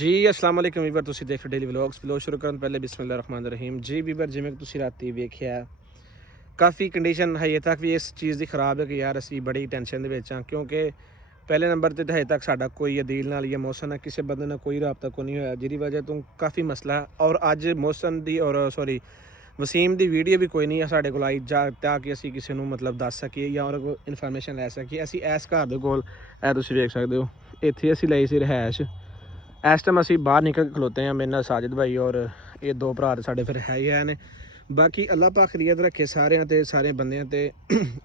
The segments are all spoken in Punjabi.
जी अस्सलाम वालेकुम वीवर तुसी देख रहे डेली व्लॉग्स व्लॉग शुरू ਕਰਨ ਪਹਿਲੇ ਬਿਸਮਿਲ੍ਲਾਹਿਰ ਰਹਿਮਾਨਿਰ ਰਹੀਮ ਜੀ ਵੀਵਰ ਜਿਵੇਂ ਕਿ ਤੁਸੀਂ ਰਾਤੀ ਵੇਖਿਆ ਕਾਫੀ ਕੰਡੀਸ਼ਨ ਹਜੇ ਤੱਕ ਵੀ ਇਸ ਚੀਜ਼ ਦੀ ਖਰਾਬ ਹੈ ਕਿ ਯਾਰ ਅਸੀਂ ਬੜੀ ਟੈਨਸ਼ਨ ਦੇ ਵਿੱਚ ਹਾਂ ਕਿਉਂਕਿ ਪਹਿਲੇ ਨੰਬਰ ਤੇ ਹਜੇ ਤੱਕ ਸਾਡਾ ਕੋਈ ਅਦੀਲ ਨਾਲ ਜਾਂ ਮੌਸਮ ਨਾਲ ਕਿਸੇ ਬੰਦੇ ਨਾਲ ਕੋਈ ਰਾਬਤਾ ਕੋ ਨਹੀਂ ਹੋਇਆ ਜਿਹਦੀ ਵਜ੍ਹਾ ਤੋਂ ਕਾਫੀ ਮਸਲਾ ਔਰ ਅੱਜ ਮੌਸਮ ਦੀ ਔਰ ਸੌਰੀ ਵਸੀਮ ਦੀ ਵੀਡੀਓ ਵੀ ਕੋਈ ਨਹੀਂ ਸਾਡੇ ਕੋਲ ਆਈ ਤਾਂ ਕਿ ਅਸੀਂ ਕਿਸੇ ਨੂੰ ਮਤਲਬ ਦੱਸ ਸਕੀਏ ਜਾਂ ਉਹਨਾਂ ਕੋਲ ਇਨਫੋਰਮੇਸ਼ਨ ਲੈ ਸਕੀਏ। ਅਸੀਂ ਇਸ ਘਰ ਦੇ ਕੋਲ ਇਹ ਤੁਸੀਂ ਵੇਖ ਸਕਦੇ ਹੋ ਇੱਥੇ ਅਸੀਂ ਲਈ ਸੀ ਰਿਹਾਇਸ਼। ਇਸ ਟਾਈਮ ਅਸੀਂ ਬਾਹਰ ਨਿਕਲ ਕੇ ਖਲੋਤੇ ਹਾਂ ਮੇਰੇ ਨਾਲ ਸਾजिद भाई और ये दो भरा ਸਾਡੇ ਫਿਰ ਹੈ ਹੀ ਹੈ ਨੇ। ਬਾਕੀ ਅੱਲਾਹ ਪਾਕ ਖੈਰੀਅਤ ਰੱਖੇ ਸਾਰਿਆਂ ਤੇ ਸਾਰੇ ਬੰਦਿਆਂ ਤੇ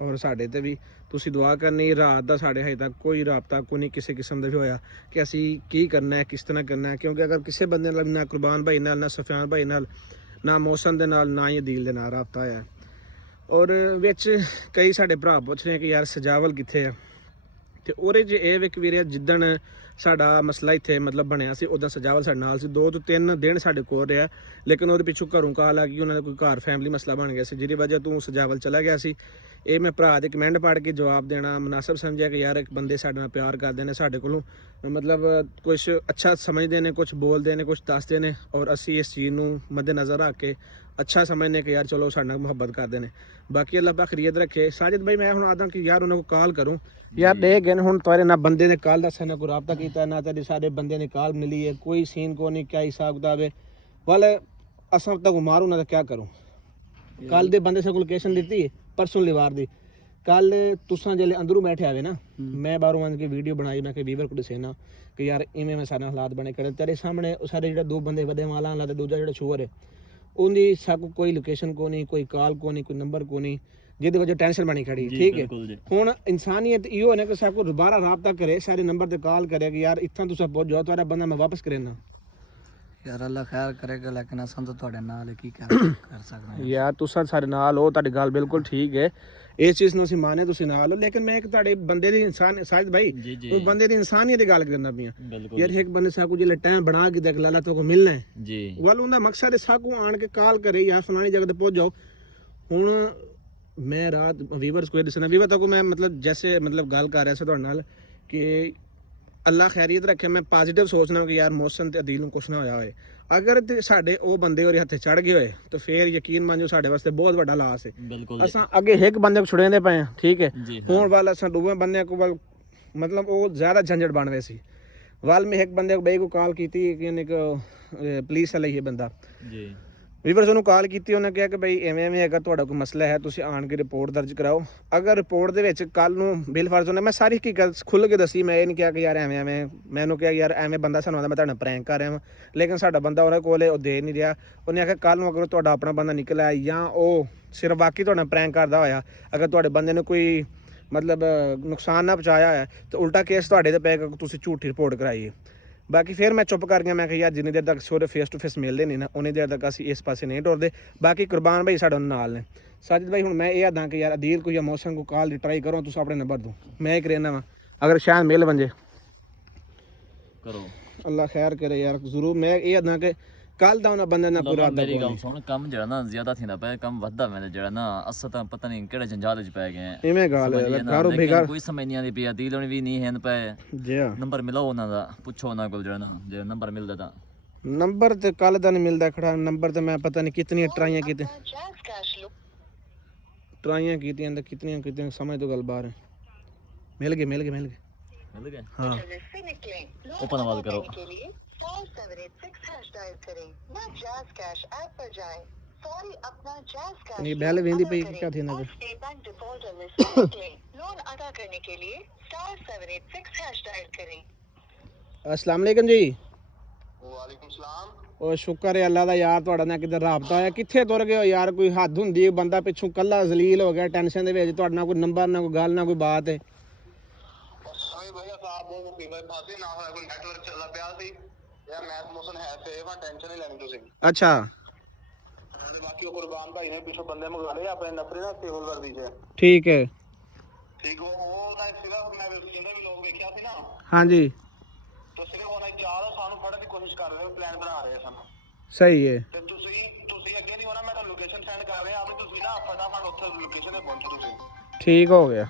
ਔਰ ਸਾਡੇ ਤੇ ਵੀ ਤੁਸੀਂ ਦੁਆ ਕਰਨੀ। ਰਾਤ ਦਾ ਸਾਡੇ ਹਜੇ ਤੱਕ ਕੋਈ ਰਾਬਤਾ ਕੋਈ ਨਹੀਂ ਕਿਸੇ ਕਿਸਮ ਦਾ ਵੀ ਹੋਇਆ ਕਿ ਅਸੀਂ ਕੀ ਕਰਨਾ ਹੈ ਕਿਸ ਤਰ੍ਹਾਂ ਕਰਨਾ ਹੈ ਕਿਉਂਕਿ ਅਗਰ ਕਿਸੇ ਬੰਦੇ ਨਾਲ ਨਾ ਕੁਰਬਾਨ ਭਾਈ ਨਾਲ ਨਾ ਸਫਿਆਨ ਭਾਈ ਨਾਲ ਨਾ ਮੌਸਮ ਦੇ ਨਾਲ ਨਾ ਹੀ ਅਦੀਲ ਦੇ ਨਾਲ ਰਾਬਤਾ ਹੋਇਆ। ਔਰ ਵਿੱਚ ਕਈ ਸਾਡੇ ਭਰਾ ਪੁੱਛ ਰਹੇ ਕਿ ਯਾਰ ਸਜਾਵਲ ਕਿੱਥੇ ਆ ਤੇ ਉਹਦੇ 'ਚ ਇਹ ਵਿਕ ਵੀਰੇ ਜਿੱਦਣ ਸਾਡਾ ਮਸਲਾ ਇੱਥੇ ਮਤਲਬ ਬਣਿਆ ਸੀ ਉੱਦਾਂ ਸਜਾਵਲ ਸਾਡੇ ਨਾਲ ਸੀ 2 ਤੋਂ 3 ਦਿਨ ਸਾਡੇ ਕੋਲ ਰਿਹਾ ਲੇਕਿਨ ਉਹਦੇ ਪਿੱਛੋਂ ਘਰੋਂ ਕਾਲ ਆ ਗਈ ਉਹਨਾਂ ਦਾ ਕੋਈ ਘਰ ਫੈਮਿਲੀ ਮਸਲਾ ਬਣ ਗਿਆ ਸੀ ਜਿਹਦੀ ਵਜ੍ਹਾ ਤੋਂ ਸਜਾਵਲ ਚਲਾ ਗਿਆ ਸੀ। ਇਹ ਮੈਂ ਭਰਾ ਦੇ ਕਮੈਂਟ ਪੜ੍ਹ ਕੇ ਜਵਾਬ ਦੇਣਾ ਮੁਨਾਸਬ ਸਮਝਿਆ ਕਿ ਯਾਰ ਇੱਕ ਬੰਦੇ ਸਾਡੇ ਨਾਲ ਪਿਆਰ ਕਰਦੇ ਨੇ ਸਾਡੇ ਕੋਲੋਂ ਮਤਲਬ ਕੁਝ ਅੱਛਾ ਸਮਝਦੇ ਨੇ ਕੁਝ ਬੋਲਦੇ ਨੇ ਕੁਝ ਦੱਸਦੇ ਨੇ ਔਰ ਅਸੀਂ ਇਸ ਚੀਜ਼ ਨੂੰ ਮੱਦੇਨਜ਼ਰ ਰੱਖ ਕੇ ਅੱਛਾ ਸਮਝਦੇ ਕਿ ਯਾਰ ਚਲੋ ਸਾਡੇ ਨਾਲ ਮੁਹੱਬਤ ਕਰਦੇ ਨੇ। ਬਾਕੀ ਅੱਲਾਹ ਪਾਕ ਖੈਰੀਅਤ ਰੱਖੇ। साजिद भाई मैं ਹੁਣ ਆਦਾ ਕਿ ਯਾਰ ਉਹਨਾਂ को ਕਾਲ ਕਰੂੰ यार देख गए ਹੁਣ ਤੁਹਾਡੇ ਨਾਲ ਬੰਦੇ ਨੇ ਕੱਲ ਦੱਸਿਆ ਨਾ ਕੋਈ ਰਾਬਤਾ ਕੀਤਾ ਨਾ ਤੇਰੇ ਸਾਰੇ ਬੰਦੇ ਨੇ ਕਾਲ ਮਿਲੀ ਹੈ ਕੋਈ ਸੀਨ ਕੋ ਨਹੀਂ ਕਿਆ ਹਿਸਾਬ ਕਿਤਾਬ ਹੈ ਵਾਲੇ ਅਸਾਂ ਤੱਕ ਮਾਰੂ ਨਾ ਤਾਂ ਕਿਆ ਕਰੂੰ। ਕੱਲ ਦੇ ਬੰਦੇ ਸੇ ਲੋਕੇਸ਼ਨ ਦਿੱਤੀ ਹੈ परसों लिवार दी कल तुसा जेल्ले अंदरों बैठे आवे ना मैं बाहरों आन के वीडियो बनाई मैं कि वीवर को दसेना कि यार इवें मैं सारे हालात बने करे तेरे सामने सारे जो दो बंदे वधे वाला ला ते दूजा जो छोर है उनकी सब कोई लोकेशन को नहीं कोई कॉल को नहीं कोई नंबर को नहीं जिहदी वजह टेंशन बनी खड़ी ठीक है। हुण इंसानियत इहो है कि सब को दोबारा राबता करे सारे नंबर ते कॉल करे कि यार इत्थां तुसां पहुंच जाओ तुहाडा बंदा मैं वापस करेना यार अल्लाह खैर करेगा लेकिन असां तो तुहाडे नाल की कर सकते हैं यार तुसां साडे नाल हो तुहाडी गल बिल्कुल ठीक है इस चीज़ ਨੂੰ ਅਸੀਂ ਮਾਨੇ ਤੁਸੀਂ ਨਾਲ ਹੋ ਲੇਕਿਨ ਮੈਂ ਇੱਕ ਤੁਹਾਡੇ ਬੰਦੇ ਦੀ ਇਨਸਾਨ साजिद भाई ਉਹ ਬੰਦੇ ਦੀ ਇਨਸਾਨੀਅਤ ਦੀ ਗੱਲ ਕਰਨਾ ਪਿਆ ਯਾਰ ਇੱਕ ਬੰਦੇ ਸਾਕੂ ਜਿਲੇ ਟਾਈਮ ਬਣਾ ਕੇ ਦੇਖ ਲਾਲਾ ਤੋਂ ਕੋ ਮਿਲਣਾ ਹੈ ਜੀ ਵੱਲ ਉਹਦਾ ਮਕਸਦ ਹੈ ਸਾਕੂ ਆਣ ਕੇ ਕਾਲ ਕਰੇ ਯਾਰ ਫਲਾਣੀ ਜਗ੍ਹਾ ਤੇ ਪਹੁੰਚ ਜਾਓ। ਹੁਣ ਮੈਂ ਰਾਤ ਵੀਵਰਸ को ਦੱਸਣਾ ਵੀਵਰ ਤੱਕ ਮੈਂ ਮਤਲਬ ਜੈਸੇ ਮਤਲਬ ਗੱਲ ਕਰ ਰਿਹਾ ਸੀ ਤੁਹਾਡੇ ਨਾਲ ਕਿ ਅੱਲਾ ਖੈਰੀਅਤ ਰੱਖੇ ਮੈਂ ਪੋਜ਼ਿਟਿਵ ਸੋਚਣਾ ਕਿ ਯਾਰ ਮੌਸਮ ਤੇ ਅਦੀਲ ਨੂੰ ਕੁਛ ਨਾ ਹੋਇਆ ਹੋਏ ਅਗਰ ਤੇ ਸਾਡੇ ਉਹ ਬੰਦੇ ਉਹਦੇ ਹੱਥੇ ਚੜ ਗਏ ਹੋਏ ਤਾਂ ਫੇਰ ਯਕੀਨ ਮੰਨੋ ਸਾਡੇ ਵਾਸਤੇ ਬਹੁਤ ਵੱਡਾ ਲਾਸ ਹੈ। ਅਸਾਂ ਅੱਗੇ ਇੱਕ ਬੰਦੇ को ਛੁੜੇਂਦੇ ਪਏ ਹਾਂ ਠੀਕ ਹੈ ਹੁਣ ਵਾਲਾ ਅਸਾਂ ਦੂਵੇਂ ਬੰਦਿਆਂ को मतलब वो ज़्यादा झंझट बन रहे सी वाल में एक बंदे को बई को कॉल की कि पुलिस वाला ही बंदा जी ਵੀਵਰਸ ਨੂੰ ਕਾਲ ਕੀਤੀ ਉਹਨੇ ਕਿਹਾ ਕਿ ਬਈ ਐਵੇਂ ਅਗਰ ਤੁਹਾਡਾ ਕੋਈ ਮਸਲਾ ਹੈ ਤੁਸੀਂ ਆਣ ਕੇ ਰਿਪੋਰਟ ਦਰਜ ਕਰਾਓ। ਅਗਰ ਰਿਪੋਰਟ ਦੇ ਵਿੱਚ ਕੱਲ ਨੂੰ ਬਿਲ ਫਰਜ਼ ਹੋਣਾ ਮੈਂ ਸਾਰੀ ਹਕੀਕਤ ਖੁੱਲ੍ਹ ਕੇ ਦੱਸੀ ਮੈਂ ਇਹ ਨਹੀਂ ਕਿਹਾ ਕਿ ਯਾਰ ਐਵੇਂ ਮੈਨੂੰ ਕਿਹਾ ਯਾਰ ਐਵੇਂ ਬੰਦਾ ਸਾਨੂੰ ਆਉਂਦਾ ਮੈਂ ਤੁਹਾਡਾ ਪ੍ਰੈਂਕ ਕਰ ਰਿਹਾ ਵਾਂ ਲੇਕਿਨ ਸਾਡਾ ਬੰਦਾ ਉਹਨਾਂ ਕੋਲ ਉਹ ਦੇ ਨਹੀਂ ਰਿਹਾ। ਉਹਨੇ ਆਖਿਆ ਕੱਲ ਨੂੰ ਅਗਰ ਤੁਹਾਡਾ ਆਪਣਾ ਬੰਦਾ ਨਿਕਲ ਆਇਆ ਜਾਂ ਉਹ ਸਿਰਫ ਬਾਕੀ ਤੁਹਾਡਾ ਪ੍ਰੈਂਕ ਕਰਦਾ ਹੋਇਆ ਅਗਰ ਤੁਹਾਡੇ ਬੰਦੇ ਨੇ ਕੋਈ ਮਤਲਬ ਨੁਕਸਾਨ ਨਾ ਪਹੁੰਚਾਇਆ ਹੋਇਆ ਤਾਂ ਉਲਟਾ ਕੇਸ ਤੁਹਾਡੇ ਤੇ ਪਏਗਾ ਕਿ ਤੁਸੀਂ ਝੂਠੀ ਰਿਪੋਰਟ ਕਰਾਈ ਹੈ। ਬਾਕੀ ਫਿਰ ਮੈਂ ਚੁੱਪ ਕਰ ਗਿਆ ਮੈਂ ਕਿਹਾ ਯਾਰ ਜਿੰਨੀ ਦੇਰ ਤੱਕ ਸੋਰੇ ਫੇਸ ਟੂ ਫੇਸ ਮਿਲਦੇ ਨਹੀਂ ਨਾ ਉਨੀ ਦੇਰ ਤੱਕ ਅਸੀਂ ਇਸ ਪਾਸੇ ਨਹੀਂ ਟੁਰਦੇ। ਬਾਕੀ ਕੁਰਬਾਨ ਭਾਈ ਸਾਡੇ ਨਾਲ ਨੇ। साजिद भाई ਹੁਣ ਮੈਂ ਇਹ ਆਦਾਂ ਕਿ ਯਾਰ ਅਦੀਲ ਕੋਈ ਜਾਂ ਮੌਸਮ ਕੋ ਕਾਲ ਦੀ ਟਰਾਈ ਕਰੋ ਤੁਸੀਂ ਆਪਣੇ ਨੰਬਰ ਦੋ ਮੈਂ ਇੱਕ ਰਹਿਣਾ ਵਾ ਅਗਰ ਸ਼ਾਇਦ ਮਿਲ ਬਣ ਜੇ ਕਰੋ ਅੱਲਾ ਖੈਰ ਕਰੇ ਯਾਰ ਜ਼ਰੂਰ ਮੈਂ ਇਹ ਆਦਾਂ ਕਿ ਕੱਲ ਦਾ ਉਹਨਾਂ ਬੰਦੇ ਨਾਲ ਕੋਈ ਰਾਬਤਾ ਮੇਰੀ ਗੱਲ ਸੁਣ ਕੰਮ ਜਿਹੜਾ ਨਾ ਜ਼ਿਆਦਾ ਥੀਂਦਾ ਪਿਆ ਕੰਮ ਵੱਧਦਾ ਮੈਂ ਜਿਹੜਾ ਨਾ ਅਸਾਂ ਤਾਂ ਪਤਾ ਨਹੀਂ ਕਿਹੜੇ ਜੰਜਾਲ ਵਿੱਚ ਪੈ ਗਏ ਇਵੇਂ ਗੱਲ ਹੈ ਕਾਰੋ ਬੇਕਾਰ ਕੋਈ ਸਮਝ ਨਹੀਂ ਆਦੀ ਪਿਆ ਦੀਲ ਹੋਣੀ ਵੀ ਨਹੀਂ ਹੈਨ ਪਏ ਜੀ ਨੰਬਰ ਮਿਲਾਓ ਉਹਨਾਂ ਦਾ ਪੁੱਛੋ ਉਹਨਾਂ ਕੋਲ ਜਿਹੜਾ ਨਾ ਜੇ ਨੰਬਰ ਮਿਲਦਾ ਤਾਂ ਨੰਬਰ ਤੇ ਕੱਲ ਦਾ ਨਹੀਂ ਮਿਲਦਾ ਖੜਾ ਨੰਬਰ ਤੇ ਮੈਂ ਪਤਾ ਨਹੀਂ ਕਿਤਨੀਆਂ ਟਰਾਈਆਂ ਕੀਤੀਆਂ ਤਾਂ ਕਿਤਨੀਆਂ ਸਮਝ ਤੋਂ ਗੱਲ ਬਾਹਰ ਹੈ। ਮਿਲ ਗਏ हाँ ओपन आवाज करो ये बैल वेंदी पे क्या थी ना अस्सलाम वालेकुम जी वालेकुम सलाम ਉਹ ਸ਼ੁਕਰ ਹੈ ਅੱਲਾ ਦਾ ਯਾਰ ਤੁਹਾਡਾ ਨਾਲ ਕਿਤੇ ਰਾਬਤਾ ਹੋਇਆ ਕਿੱਥੇ ਤੁਰ ਗਏ ਹੋ ਯਾਰ ਕੋਈ ਹੱਦ ਹੁੰਦੀ ਹੈ ਬੰਦਾ ਪਿੱਛੋਂ ਕੱਲਾ ਜ਼ਲੀਲ ਹੋ ਗਿਆ ਟੈਨਸ਼ਨ ਦੇ ਵਿੱਚ ਤੁਹਾਡੇ ਨਾਲ ਕੋਈ ਨੰਬਰ ਨਾ ਕੋਈ ਗੱਲ ਨਾ ਕੋਈ ਬਾਤ ਹੈ। ਸਾਰੇ ਭਈਆ ਸਾਹਿਬ ਉਹ ਪੀਵੇ ਪਾਸੇ ਨਾ ਹੋਇਆ ਕੋਈ ਨੈਟਵਰਕ ਚੱਲਦਾ ਪਿਆ ਸੀ ਯਾਰ ਮੈਥ ਮੋਸ਼ਨ ਹੈ ਤੇ ਵਾ ਟੈਨਸ਼ਨ ਨਹੀਂ ਲੈਣੀ ਤੁਸੀਂ ਅੱਛਾ ਤੇ ਬਾਕੀ ਉਹ ਕੁਰਬਾਨ ਭਾਈ ਨੇ ਪਿੱਛੋਂ ਬੰਦੇ ਮੰਗਾ ਲਏ ਆਪਣੇ ਨਫਰੇ ਨਾਲ ਸੇਵਲ ਵਰਦੀ ਚ ਠੀਕ ਹੈ ਠੀਕ ਉਹ ਦਾ ਸਿਰਫ ਮੈਂ ਜਿਹਨੇ ਵੀ ਲੋਕ ਵੇਖਿਆ ਸੀ ਨਾ ਹਾਂਜੀ तो सिर्फ होना चाह ਸਾਨੂੰ ਫੜਨ ਦੀ ਕੋਸ਼ਿਸ਼ ਕਰ ਰਹੇ ਹੋ ਪਲਾਨ ਬਣਾ ਰਹੇ ਸਨ ਸਹੀ ਹੈ ਤੇ ਤੁਸੀਂ ਅੱਗੇ ਨਹੀਂ ਹੋਣਾ ਮੈਂ ਤੁਹਾਨੂੰ ਲੋਕੇਸ਼ਨ ਸੈਂਡ ਕਰ ਰਿਹਾ ਆਪੇ ਤੁਸੀਂ ਨਾ ਫਟਾਫਟ ਉੱਥੇ ਲੋਕੇਸ਼ਨ ਤੇ ਪਹੁੰਚੋ ਤੁਸੀਂ ਠੀਕ ਹੋ ਗਿਆ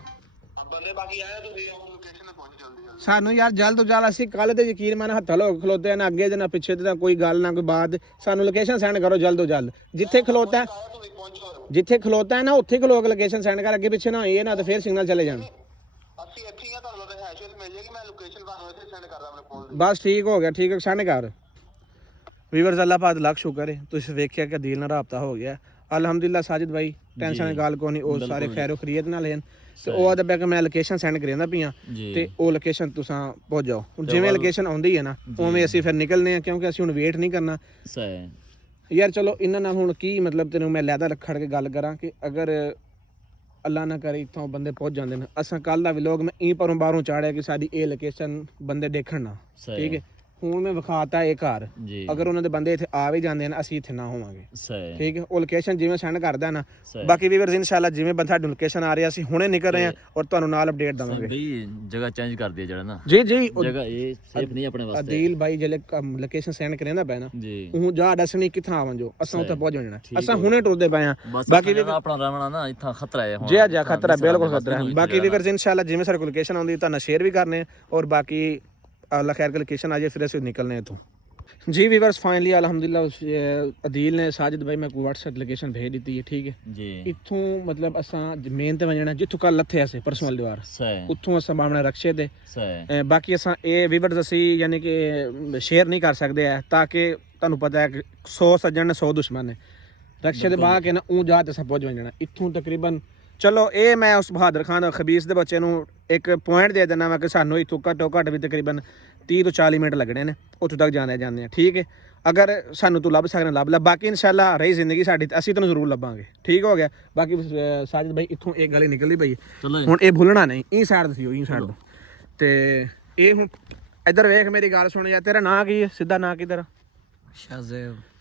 ਬੰਦੇ ਬਾਕੀ ਆਇਆ ਤੁਸੀਂ ਉਹ ਲੋਕੇਸ਼ਨ ਤੇ ਪਹੁੰਚ ਜਲਦੀ ਸਾਨੂੰ ਯਾਰ ਜਲਦ ਤੋਂ ਜਲਦ ਅਸੀਂ ਕੱਲ ਤੇ ਯਕੀਨ ਮੰਨ ਹੱਥਾਂ ਲੋ ਖਲੋਤੇ ਆ ਨਾ ਅੱਗੇ ਤੇ ਨਾ ਪਿੱਛੇ ਤੇ ਨਾ ਕੋਈ ਗੱਲ ਨਾ ਕੋਈ ਬਾਤ ਸਾਨੂੰ ਲੋਕੇਸ਼ਨ ਸੈਂਡ ਕਰੋ ਜਲਦ ਤੋਂ ਜਲਦ ਜਿੱਥੇ ਖਲੋਤਾ ਹੈ ਆਇਆ ਤੁਸੀਂ ਪਹੁੰਚੋ ਜਿੱਥੇ ਖਲੋਤਾ ਹੈ ਨਾ ਉੱਥੇ ਖਲੋ ਕੇ ਲੋਕੇਸ਼ਨ ਸੈਂਡ ਕਰ ਅੱਗੇ ਪਿੱਛੇ ਨਾ ਹੋਈਏ ਨਾ ਤੇ ਫਿਰ ਸਿਗਨਲ ਚਲੇ ਜਾਣ ਅਸੀਂ ਇੱਥੇ ਹੀ ਆ ਤੁਹਾਨੂੰ ਤਾਂ ਹੈਸ਼ ਮਿਲ ਜਾਏਗੀ ਮੈਂ ਲੋਕੇਸ਼ਨ ਤੁਹਾਨੂੰ ਇੱਥੇ ਸੈਂਡ ਕਰਦਾ ਆਪਣੇ ਫੋਨ ਤੇ ਬਸ ਠੀਕ ਹੋ ਗਿਆ ਠੀਕ ਹੈ ਸੈਂਡ ਕਰ ਵੀਵਰਸ ਅੱਲਾਹ ਪਾਕ ਲੱਖ ਸ਼ੁਕਰ ਹੈ ਤੁਸੀਂ ਵੇਖਿਆ ਕਿ ਦਿਲ ਨਾਲ ਰਾਬਤਾ ਹੋ ਗਿਆ ਅਲਹਮਦੁਲਿਲਾ ਸਾਜਿਦ ਭਾਈ ਟੈਨਸ਼ਨ ਦੀ ਗੱਲ ਕੋਈ ਨਹੀਂ ਉਹ ਸਾਰੇ ਖੈਰੋ ਖਰੀਅਤ ਨਾਲ ਹਨ ਤੇ ਉਹ ਆਦਾ ਪਿਆ ਕਿ ਮੈਂ ਲੋਕੇਸ਼ਨ ਸੈਂਡ ਕਰਿੰਦਾ ਪਈਆਂ ਤੇ ਉਹ ਲੋਕੇਸ਼ਨ ਤੁਸੀਂ ਪਹੁੰਚ ਜਾਓ ਹੁਣ ਜਿਵੇਂ ਲੋਕੇਸ਼ਨ ਆਉਂਦੀ ਹੈ ਨਾ ਉਵੇਂ ਅਸੀਂ ਫਿਰ ਨਿਕਲਨੇ ਆ ਕਿਉਂਕਿ ਅਸੀਂ ਹੁਣ ਵੇਟ ਨਹੀਂ ਕਰਨਾ ਸਹੀ ਯਾਰ ਚਲੋ ਇਹਨਾਂ ਨਾਲ ਹੁਣ ਕੀ ਮਤਲਬ ਤੈਨੂੰ ਮੈਂ ਲੈਦਾ ਖੜ ਕੇ ਗੱਲ ਕਰਾਂ ਕਿ ਅਗਰ ਅੱਲਾ ਨਾ ਕਰੇ ਇੱਥੋਂ ਬੰਦੇ ਪਹੁੰਚ ਜਾਂਦੇ ਨੇ ਅਸਾਂ ਕੱਲ ਦਾ ਵਲੋਗ ਮੈਂ ਇਹ ਪਰੋਂ ਬਾਹਰੋਂ ਚਾੜਿਆ ਕਿ ਸਾਡੀ ਇਹ ਲੋਕੇਸ਼ਨ ਬੰਦੇ ਦੇਖਣ ਨਾ ਠੀਕ ਹੈ ਹੁਣ ਮੈਂ ਵਿਖਾਤਾ ਇਹ ਘਰ ਅਗਰ ਉਹਨਾਂ ਦੇ ਬੰਦੇ ਇੱਥੇ ਆ ਵੀ ਜਾਂਦੇ ਨੇ ਅਸੀਂ ਇੱਥੇ ਨਾ ਹੋਵਾਂਗੇ ਠੀਕ ਹੈ ਉਹ ਲੋਕੇਸ਼ਨ ਜਿਵੇਂ ਸੈਂਡ ਕਰਦਾ ਨਾ ਬਾਕੀ ਵੀਵਰਸ ਇਨਸ਼ਾਅੱਲਾ ਜਿਵੇਂ ਬੰਦਾ ਲੋਕੇਸ਼ਨ ਆ ਰਿਹਾ ਅਸੀਂ ਹੁਣੇ ਨਿਕਲ ਰਹੇ ਹਾਂ ਔਰ ਤੁਹਾਨੂੰ ਨਾਲ ਅਪਡੇਟ ਦਵਾਂਗੇ ਬਈ ਜਗ੍ਹਾ ਚੇਂਜ ਕਰ ਦਿਆ ਜਿਹੜਾ ਨਾ ਜੀ ਜਗ੍ਹਾ ਇਹ ਸੇਫ ਨਹੀਂ ਆਪਣੇ ਵਾਸਤੇ ਅਦੀਲ ਭਾਈ ਜਿਹੜੇ ਲੋਕੇਸ਼ਨ ਸੈਂਡ ਕਰਿੰਦਾ ਪੈ ਨਾ ਜੀ ਉਹ ਜਾ ਦੱਸਣੀ ਕਿੱਥਾਂ ਆਵਾਂ ਜੋ ਅਸਾਂ ਉੱਥੇ ਪਹੁੰਚ ਜਾਣਾ ਅਸਾਂ ਹੁਣੇ ਟੁਰਦੇ ਪਏ ਆ ਬਾਕੀ ਵੀ ਆਪਣਾ ਰਹਿਣਾ ਨਾ ਇੱਥਾਂ ਖਤਰਾ ਹੈ ਹੁਣ ਜੀ ਖਤਰਾ ਬਿਲਕੁਲ ਖਤਰਾ ਹੈ ਬਾਕੀ ਵੀਵਰਸ ਇਨਸ਼ਾਅੱਲਾ ਜਿਵੇਂ ਸਾਡੇ ਕੋਲ ਲੋਕੇਸ਼ਨ ਆਉਂਦੀ ਤੁਹਾਨੂੰ ਸ਼ੇਅਰ ਵੀ ਕਰਨੇ ਔਰ ਬਾਕੀ अल्लाह खैर की लोकेशन आ जाए फिर ऐसे निकलने तो जी वीवर्स फाइनली अल्हम्दुलिल्लाह अदील ने साजिद भाई मैं व्हाट्सएप लोकेशन भेज दी है ठीक है जी इत्थों मतलब असां मेन ते वजना जिथों कल लथे असे परसों वाली दीवार उत्थों असां बामणे रक्षे दे बाकी असां ए वीवर्स असी यानी कि शेयर नहीं कर सकते है ताकि ਤੁਹਾਨੂੰ पता है कि 100 सज्जन ने 100 दुश्मन है रक्षे दे बाहर के ना ऊं जा ते असां पहुंच वजना इत्थों तकरीबन चलो ये मैं उस बहादुर खान खबीस के बच्चे एक पॉइंट दे देना मैं कि सानू इतों घट्टो घट्ट भी तकरीबन 30 तो 40 मिनट लगने ने उत्थों तक जाने ठीक है अगर सानू तू लभ सकना लभ ला बाकी इंशाल्लाह रही जिंदगी साडी असीं तैनूं जरूर लभांगे ठीक हो गया बाकी साजिद भाई इत्थों एक गली निकलदी पई हुण ये भुलना नहीं ई साइड दसियो ई साइड ते ये हुण इधर वेख मेरी गल सुन यार तेरा नाम की है सीधा नाम की तेरा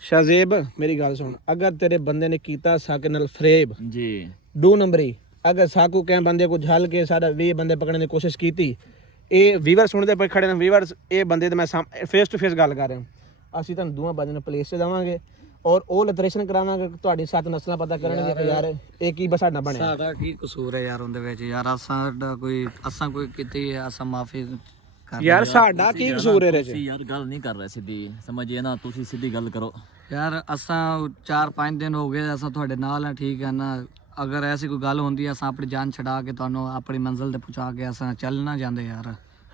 शाजेब मेरी गल सुन अगर तेरे बंदे ने कीता साके नाल फरेब जी 2 नंबरी अगर साकू कह बंदे को झल के सारा 20 बंदे पकड़ने की कोशिश की ये वीवर सुनते पे खड़े ने वीवर्स ये बंदे तो मैं फेस टू फेस गल कर रहा ਅਸੀਂ ਤੁਹਾਨੂੰ ਦੋਵਾਂ ਬੰਦੇ ਨੂੰ ਪਲੇਸ ਤੇ ਦਵਾਂਗੇ ਔਰ ਉਹ ਲਿਟਰੇਸ਼ਨ ਕਰਾਵਾਂਗੇ ਤੁਹਾਡੀ 7 ਨਸਲਾਂ ਪਤਾ ਕਰਨਗੇ ਕਿ ਯਾਰ ਇਹ ਕੀ ਬਸ ਸਾਡਾ ਬਣਿਆ ਸਾਡਾ ਕੀ ਕਸੂਰ ਹੈ ਯਾਰ ਉਹਦੇ ਵਿੱਚ ਯਾਰ ਅਸਾਂ ਕੋਈ ਕੀਤੀ ਹੈ ਅਸਾਂ ਮਾਫੀ ਯਾਰ ਸਾਡਾ ਕੀ ਕਸੂਰ ਹੈ ਰੇ ਤੁਸੀਂ ਯਾਰ ਗੱਲ ਨਹੀਂ ਕਰ ਰਹੇ ਸਿੱਧੀ ਸਮਝਿਏ ਨਾ ਤੁਸੀਂ ਸਿੱਧੀ ਗੱਲ ਕਰੋ ਯਾਰ ਅਸਾਂ 4-5 ਦਿਨ ਹੋ ਗਏ ਅਸਾਂ ਤੁਹਾਡੇ ਨਾਲ ਆ ਠੀਕ ਹੈ ਨਾ ਅਗਰ ਐਸੀ ਕੋਈ ਗੱਲ ਹੁੰਦੀ ਅਸਾਂ ਆਪਣੀ ਜਾਨ ਛਡਾ ਕੇ ਤੁਹਾਨੂੰ ਆਪਣੀ ਮੰਜ਼ਿਲ ਤੇ ਪਹੁੰਚਾ ਕੇ ਅਸਾਂ ਚੱਲ ਨਾ ਜਾਂਦੇ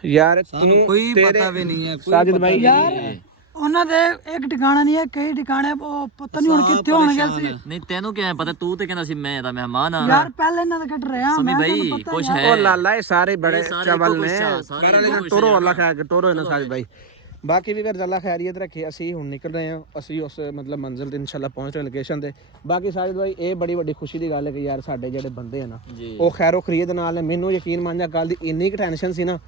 ਯਾਰ ਸਾਨੂੰ ਕੋਈ ਪਤਾ ਵੀ ਨਹੀਂ ਹੈ ਸਾਜਿਦ ਭਾਈ ਯਾਰ ਉਹਨਾਂ ਦੇ ਇੱਕ ਟਿਕਾਣਾ ਨਹੀਂ ਹੈ ਕਈ ਟਿਕਾਣੇ ਉਹ ਪਤਾ ਨਹੀਂ ਹੁਣ ਕਿੱਥੇ ਹੋਣਗੇ ਸੀ ਨਹੀਂ ਤੈਨੂੰ ਕਿਵੇਂ ਪਤਾ ਤੂੰ ਤੇ ਕਹਿੰਦਾ ਸੀ ਮੈਂ ਇਹਦਾ ਮਹਿਮਾਨ ਆ ਯਾਰ ਪਹਿਲੇ ਇਹਨਾਂ ਦਾ ਕੱਟ ਰਿਹਾ ਸਮੀ ਭਾਈ ਕੁਛ ਹੈ ਉਹ ਲਾਲਾ ਇਹ ਸਾਰੇ ਬੜੇ ਚਾਵਲ ਨੇ ਕਰਨ ਟੋਰੋ ਅੱਲਾ ਖੈਰ ਕੇ ਟੋਰੋ ਇਹਨਾਂ ਸਾਜਿਦ ਭਾਈ ਬਾਕੀ ਵੀ ਅੱਲਾ ਖੈਰੀਅਤ ਰੱਖੇ ਅਸੀਂ ਹੁਣ ਨਿਕਲ ਰਹੇ ਹਾਂ ਅਸੀਂ ਉਸ ਮਤਲਬ ਮੰਜ਼ਿਲ ਤੇ ਇਨਸ਼ਾਅੱਲਾ ਪਹੁੰਚ ਰਹੇ ਲੋਕੇਸ਼ਨ ਤੇ ਬਾਕੀ ਸਾਜਿਦ ਭਾਈ ਇਹ ਬੜੀ ਵੱਡੀ ਖੁਸ਼ੀ ਦੀ ਗੱਲ ਹੈ ਕਿ ਯਾਰ ਸਾਡੇ ਜਿਹੜੇ ਬੰਦੇ ਆ ਨਾ ਉਹ ਖੈਰੋ ਖਰੀਦ ਨਾਲ ਨੇ ਮੈਨੂੰ ਯਕੀਨ ਮੰਨ ਜਾ ਕੱਲ ਦੀ ਇੰਨੀ ਕੁ ਟੈਨਸ਼ਨ ਸੀ ਨਾ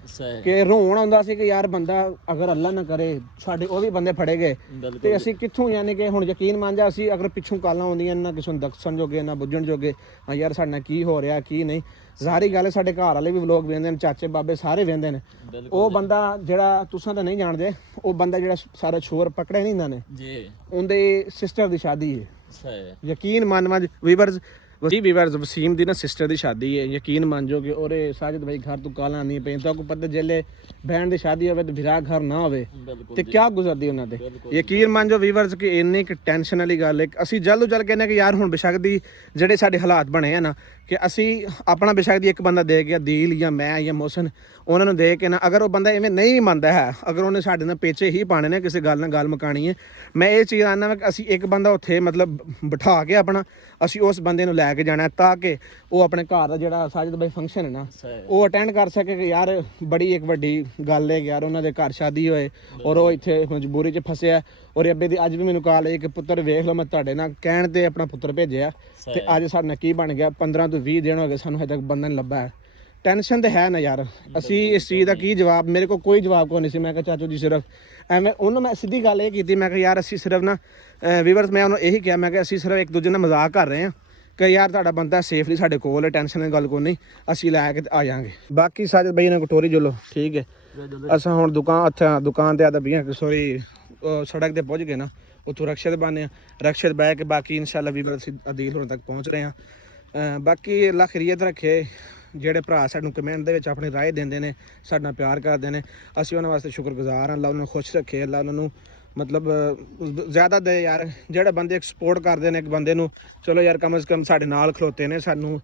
ਕਿ ਰੋਣ ਆਉਂਦਾ ਸੀ ਕਿ ਯਾਰ ਬੰਦਾ ਅਗਰ ਅੱਲਾ ਨਾ ਕਰੇ ਸਾਡੇ ਉਹ ਵੀ ਬੰਦੇ ਫੜੇ ਗਏ ਤੇ ਅਸੀਂ ਕਿੱਥੋਂ ਯਾਨੀ ਕਿ ਹੁਣ ਯਕੀਨ ਮੰਨ ਜਾ ਅਸੀਂ ਅਗਰ ਪਿੱਛੋਂ ਕਾਲਾਂ ਆਉਂਦੀਆਂ ਨਾ ਕਿਸੇ ਨੂੰ ਦੱਸਣ ਜੋਗੇ ਨਾ ਬੁੱਝਣ ਜੋਗੇ ਯਾਰ ਸਾਡੇ ਨਾਲ ਕੀ ਹੋ ਰਿਹਾ ਕੀ ਨਹੀਂ ਜ਼ਾਹਰੀ ਗੱਲ ਹੈ ਸਾਡੇ ਘਰ ਵਾਲੇ ਵੀ ਵਲੋਗ ਵੇਖਦੇ ਨੇ ਚਾਚੇ ਬਾਬੇ ਸਾਰੇ ਵੇਖਦੇ ਨੇ ਉਹ ਬੰਦਾ ਜਿਹੜਾ ਤੁਸੀਂ ਤਾਂ ਨਹੀਂ ਜਾਣਦੇ ਉਹ ਬੰਦਾ ਜਿਹੜਾ ਸਾਰਾ ਸ਼ੋਰ ਪਕੜਿਆ ਨਹੀਂ ਇਹਨਾਂ ਨੇ ਜੀ ਉਹਦੇ ਸਿਸਟਰ ਦੀ ਸ਼ਾਦੀ ਹੈ ਯਕੀਨ ਮੰਨ ਵੀਵਰਸ ਵਸੀਮ ਦੀ ਨਾ ਸਿਸਟਰ ਦੀ ਸ਼ਾਦੀ ਹੈ ਯਕੀਨ ਮੰਨ ਜੋ ਕਿ ਉਹਦੇ ਸਾਜਿਦ ਭਾਈ ਘਰ ਤੋਂ ਕਾਲਾਂ ਨਹੀਂ ਪਈ ਤਾਂ ਕੋ ਪਤਾ ਜੇਲੇ ਬਹਿਣ ਦੀ ਸ਼ਾਦੀ ਹੋਵੇ ਤੇ ਵਿਰਾਗ ਘਰ ਨਾ ਹੋਵੇ ਤੇ ਕੀ ਗੁਜ਼ਰਦੀ ਉਹਨਾਂ ਤੇ ਯਕੀਨ ਮੰਨ ਜੋ ਵੀਵਰਸ ਕਿ ਇੰਨੀ ਕਿ ਟੈਨਸ਼ਨ ਵਾਲੀ ਗੱਲ ਹੈ ਅਸੀਂ ਜਲਦ ਜਲਦ ਕਹਿੰਦੇ ਕਿ ਯਾਰ ਹੁਣ ਬੇਸ਼ੱਕ ਦੀ ਜਿਹੜੇ ਸਾਡੇ ਹਾਲਾਤ ਬਣੇ ਆ ਨਾ ਕਿ ਅਸੀਂ ਆਪਣਾ ਬੇਸ਼ੱਕ ਦੀ ਇੱਕ ਬੰਦਾ ਦੇ ਗਿਆ ਦੀਲ ਜਾਂ ਮੈਂ ਜਾਂ ਮੋਹਸਨ ਉਹਨਾਂ ਨੂੰ ਦੇ ਕੇ ਨਾ ਅਗਰ ਉਹ ਬੰਦਾ ਇਵੇਂ ਨਹੀਂ ਮੰਨਦਾ ਹੈ ਅਗਰ ਉਹਨੇ ਸਾਡੇ ਨਾਲ ਪੇਚੇ ਹੀ ਪਾਣੇ ਨੇ ਕਿਸੇ ਗੱਲ ਨਾਲ ਗੱਲ ਮੁਕਾਣੀ ਹੈ ਮੈਂ ਇਹ ਚੀਜ਼ ਆਨਾ ਵਾ ਕਿ ਅਸੀਂ ਇੱਕ ਬੰਦਾ ਉੱਥੇ ਮਤਲਬ ਬਿਠਾ ਕੇ ਆਪਣਾ ਅਸੀਂ ਉਸ ਬੰਦੇ ਨੂੰ ਲੈ ਕੇ ਜਾਣਾ ਤਾਂ ਕਿ ਉਹ ਆਪਣੇ ਘਰ ਦਾ ਜਿਹੜਾ ਸਾਜਿਦ ਭਾਈ ਫੰਕਸ਼ਨ ਹੈ ਨਾ ਉਹ ਅਟੈਂਡ ਕਰ ਸਕੇ ਕਿ ਯਾਰ ਬੜੀ ਇੱਕ ਵੱਡੀ ਗੱਲ ਹੈ ਯਾਰ ਉਹਨਾਂ ਦੇ ਘਰ ਸ਼ਾਦੀ ਹੋਏ ਔਰ ਉਹ ਇੱਥੇ ਮਜਬੂਰੀ 'ਚ ਫਸਿਆ ਔਰ ਅੱਬੇ ਦੀ ਅੱਜ ਵੀ ਮੈਨੂੰ ਕਾਲ ਆਈ ਕਿ ਪੁੱਤਰ ਵੇਖ ਲਓ ਮੈਂ ਤੁਹਾਡੇ ਨਾਲ ਕਹਿਣ ਤੇ ਆਪਣਾ ਪੁੱਤਰ ਭੇਜਿਆ ਤੇ ਅੱਜ ਸਾਡੇ ਨਾਲ ਕੀ ਬਣ ਗਿਆ 15 ਤੋਂ 20 ਦਿਨ ਹੋ ਗਏ ਸਾਨੂੰ ਹਜੇ ਤੱਕ ਬੰਦਾ ਨਹੀਂ ਲੱਭਾ ਟੈਨਸ਼ਨ ਤੇ ਹੈ ਨਾ ਯਾਰ ਅਸੀਂ ਇਸ ਚੀਜ਼ ਦਾ ਕੀ ਜਵਾਬ ਮੇਰੇ ਕੋਲ ਕੋਈ ਜਵਾਬ ਕੋਈ ਨਹੀਂ ਸੀ ਮੈਂ ਕਿਹਾ ਚਾਚੂ ਜੀ ਸਿਰਫ ਐਵੇਂ ਉਹਨੂੰ ਮੈਂ ਸਿੱਧੀ ਗੱਲ ਇਹ ਕੀਤੀ ਮੈਂ ਕਿਹਾ ਯਾਰ ਅਸੀਂ ਸਿਰਫ ਨਾ ਵੀਵਰਸ ਮੈਂ ਉਹਨੂੰ ਇਹੀ ਕਿਹਾ ਮੈਂ ਕਿਹਾ ਅਸੀਂ ਸਿਰਫ ਇੱਕ ਦੂਜੇ ਨਾਲ ਮਜ਼ਾਕ ਕਰ ਰਹੇ ਹਾਂ ਕਿ ਯਾਰ ਤੁਹਾਡਾ ਬੰਦਾ ਸੇਫਲੀ ਸਾਡੇ ਕੋਲ ਹੈ ਟੈਨਸ਼ਨ ਦੀ ਗੱਲ ਕੋਈ ਨਹੀਂ ਅਸੀਂ ਲੈ ਕੇ ਆ ਜਾਾਂਗੇ ਬਾਕੀ ਸਾਜਿਦ ਭਾਈ ਨੇ ਕਟੋਰੀ ਜੁਲੋ ਠੀਕ ਹੈ ਅਸਾਂ ਹੁਣ ਦੁਕਾਨ ਤੇ ਆਦਾ ਬੀਆਂ ਸੋਰੀ ਸੜਕ ਤੇ ਪਹੁੰਚ ਗਏ ਨਾ ਉੱਥੋਂ ਰਕਸ਼ੇ ਤੇ ਬਾਨੇ ਰਕਸ਼ੇ ਤੇ ਬਹਿ ਕੇ ਬਾਕੀ ਇਨਸ਼ਾਅੱਲਾ ਵੀਵਰਸ ਅਦੀਲ ਹੁਣ ਤੱਕ ਪਹੁੰਚ ਰਹੇ ਹਾਂ ਬਾਕੀ ਅੱਲਾ ਖੈਰੀਅਤ ਰੱਖੇ ਜਿਹੜੇ ਭਰਾ ਸਾਨੂੰ ਕਮੈਂਟ ਦੇ ਵਿੱਚ ਆਪਣੀ ਰਾਏ ਦਿੰਦੇ ਨੇ, ਸਾਡੇ ਨਾਲ ਪਿਆਰ ਕਰਦੇ ਨੇ, ਅਸੀਂ ਉਹਨਾਂ ਵਾਸਤੇ ਸ਼ੁਕਰਗੁਜ਼ਾਰ ਹਾਂ। ਅੱਲਾ ਉਹਨਾਂ ਨੂੰ ਖੁਸ਼ ਰੱਖੇ, ਅੱਲਾ ਉਹਨਾਂ ਨੂੰ ਮਤਲਬ ਜ਼ਿਆਦਾ ਦੇ ਯਾਰ। ਜਿਹੜੇ ਬੰਦੇ ਸਪੋਰਟ ਕਰਦੇ ਨੇ ਇੱਕ ਬੰਦੇ ਨੂੰ, ਚਲੋ ਯਾਰ ਕਮ ਸੇ ਕਮ ਸਾਡੇ ਨਾਲ ਖਲੋਤੇ ਨੇ ਸਾਨੂੰ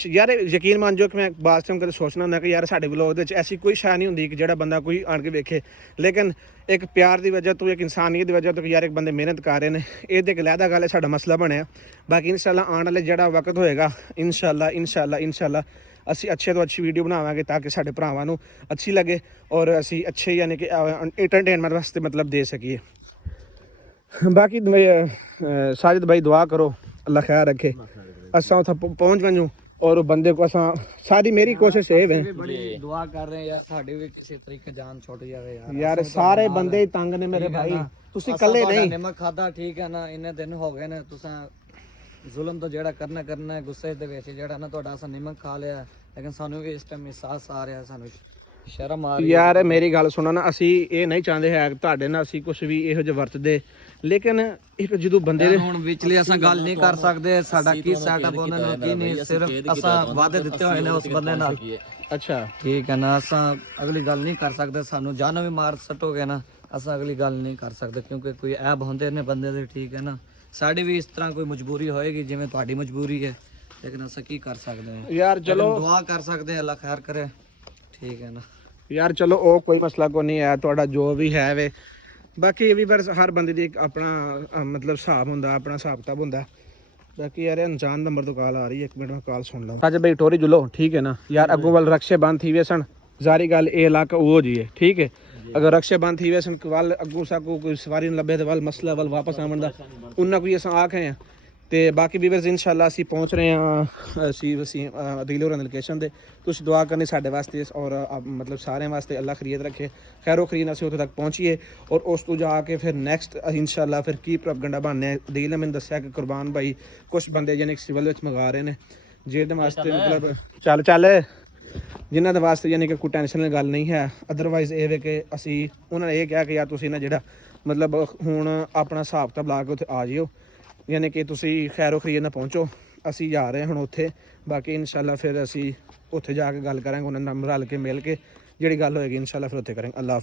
ਯਾਰ। ਯਕੀਨ ਮੰਨ ਜੋ ਕਿ ਮੈਂ ਬਾਅਦ ਟਾਈਮ ਕਦੇ ਸੋਚਣਾ ਹੁੰਦਾ ਕਿ ਯਾਰ ਸਾਡੇ ਵਲੋਗ ਦੇ ਵਿੱਚ ਐਸੀ ਕੋਈ ਸ਼ੈ ਨਹੀਂ ਹੁੰਦੀ ਕਿ ਜਿਹੜਾ ਬੰਦਾ ਕੋਈ ਆਣ ਕੇ ਵੇਖੇ, ਲੇਕਿਨ ਇੱਕ ਪਿਆਰ ਦੀ ਵਜ੍ਹਾ ਤੋਂ, ਇੱਕ ਇਨਸਾਨੀਅਤ ਦੀ ਵਜ੍ਹਾ ਤੋਂ ਯਾਰ ਇੱਕ ਬੰਦੇ ਮਿਹਨਤ ਕਰ ਰਹੇ ਨੇ, ਇਹ ਤੇ ਇੱਕ ਲਹਿਦਾ ਗੱਲ ਹੈ, ਸਾਡਾ ਮਸਲਾ ਬਣਿਆ। ਬਾਕੀ ਇਨਸ਼ਾਅੱਲਾ ਆਉਣ ਵਾਲੇ ਜਿਹੜਾ ਵਕਤ ਹੋਏਗਾ ਇਨਸ਼ਾਅੱਲਾ ਅਸੀਂ ਅੱਛੇ ਤੋਂ ਅੱਛੀ ਵੀਡੀਓ ਬਣਾਵਾਂਗੇ ਤਾਂ ਕਿ ਸਾਡੇ ਭਰਾਵਾਂ ਨੂੰ ਅੱਛੀ ਲੱਗੇ ਔਰ ਅਸੀਂ ਅੱਛੇ ਯਾਨੀ ਕਿ ਐਂਟਰਟੇਨਮੈਂਟ ਵਾਸਤੇ ਮਤਲਬ ਦੇ ਸਕੀਏ। ਬਾਕੀ साजिद भाई दुआ करो अल्लाह खैर रखे, असा उत्थे पहुँच वञूं और बंदे को असा सारी मेरी कोशिश है वे बड़ी दुआ कर रहे हैं यार, साडी भी किसी तरीके जान छुट जावे यार। यार सारे बंदे ही तंग ने मेरे भाई, तुसी कल्ले नहीं। नमक खादा ठीक है ना, इन्ने दिन हो गए ने तुसा जुल्म तो जेड़ा करना है, गुस्से दे विच जेड़ा ना तुहाडा असा नमक खा लिया, लेकिन सानू भी इस टाइम एहसास आ रहा, सानू शर्म आ रही यार। मेरी गल सुनो ना, ਅਸੀਂ ਇਹ ਨਹੀਂ ਚਾਹੁੰਦੇ ਹੈ ਤੁਹਾਡੇ ਨਾਲ ਅਸੀਂ ਕੁਝ ਵੀ ਇਹੋ ਜਿਹਾ ਵਰਤਦੇ, ਲੇਕਿਨ ਇੱਕ ਜਦੋਂ ਬੰਦੇ ਦੇ ਹੁਣ ਵਿਚਲੀ ਅਸਾਂ ਗੱਲ ਨਹੀਂ ਕਰ ਸਕਦੇ, ਸਾਡਾ ਕੀ ਸੈਟਅਪ ਉਹਨਾਂ ਨੂੰ ਕੀ ਨਹੀਂ, ਸਿਰਫ ਅਸਾਂ ਵਾਅਦੇ ਦਿੱਤੇ ਹੋਏ ਨੇ ਉਸ ਬੰਦੇ ਨਾਲ। ਅੱਛਾ ਠੀਕ ਹੈ ਨਾ, ਅਸਾਂ ਅਗਲੀ ਗੱਲ ਨਹੀਂ ਕਰ ਸਕਦੇ, ਸਾਨੂੰ ਜਾਨ ਵੀ ਮਾਰ ਸਟੋਗੇ ਨਾ, ਅਸਾਂ ਅਗਲੀ ਗੱਲ ਨਹੀਂ ਕਰ ਸਕਦੇ ਕਿਉਂਕਿ ਕੋਈ ਐਬ ਹੁੰਦੇ ਨੇ ਬੰਦੇ ਦੇ। ਠੀਕ ਹੈ ਨਾ, ਸਾਡੀ ਵੀ ਇਸ ਤਰ੍ਹਾਂ ਕੋਈ ਮਜਬੂਰੀ ਹੋਏਗੀ ਜਿਵੇਂ ਤੁਹਾਡੀ ਮਜਬੂਰੀ ਹੈ, ਲੇਕਿਨ ਅਸਾਂ ਕੀ ਕਰ ਸਕਦੇ ਹਾਂ ਯਾਰ। ਚਲੋ ਦੁਆ ਕਰ ਸਕਦੇ, ਅੱਲਾ ਖੈਰ ਕਰੇ। ਠੀਕ ਹੈ ਨਾ ਯਾਰ, ਚਲੋ ਉਹ ਕੋਈ ਮਸਲਾ ਕੋ ਨਹੀਂ ਹੈ, ਤੁਹਾਡਾ ਜੋ ਵੀ ਹੈ ਵੇ। ਬਾਕੀ ਇਹ ਵੀ ਪਰ ਹਰ ਬੰਦੇ ਦੀ ਇੱਕ ਆਪਣਾ ਮਤਲਬ ਹਿਸਾਬ ਹੁੰਦਾ, ਆਪਣਾ ਹਿਸਾਬ ਕਿਤਾਬ ਹੁੰਦਾ। बाकी यार अनजान नंबर तो कॉल आ रही है, एक मिनट में कॉल सुन लो। अच्छा भाई टोरी जुलो ठीक है ना यार, अगों वाल रक्शे बंद थी वे सन, जारी गल ये इलाका वो जी है ठीक है। अगर रक्शे बंद थी वे सन वाल अगों साकू कोई सवारी न लभे तो वाल मसला वाल वापस आवन दा उन्ना कोई असां आखे हैं। तो बाकी व्यूअर्स इंशाल्लाह असी पहुँच रहे हैं असी अदील होरां दी लोकेशन ते, तुस दुआ करनी साडे वास्ते और मतलब सारे वास्ते अल्लाह खरीद रखे, खैरो खरीद असी उत्थे तक पहुँचीए और उस तो जाके फिर नैक्सट इंशाल्लाह फिर की प्रोपगंडा बनने। अदील ने मैंने दस्सिया कि कुरबान भाई कुछ बंदे यानी सिविल विच मंगा रहे हैं जेहदे वास्ते मतलब चल जिन्हां दे वास्ते यानी कि कोई टेंशन वाली गल नहीं है। अदरवाइज ये वे कि असी उन्होंने ये कहा कि यार तुसीं ना जिहड़ा मतलब हुण अपना हिसाब किताब ला के उत्थे आ जिओ, यानी कि तुसी खैरो खरीद ना पहुँचो, असी जा रहे हैं हुण उत्थे। बाकी इंशाल्लाह फिर असी उत्थे जाके गल करांगे, उन्हां नाल रल के मिल के जिहड़ी गल होएगी इंशाल्लाह फिर उत्थे करेंगे। अल्लाह हाफिज़।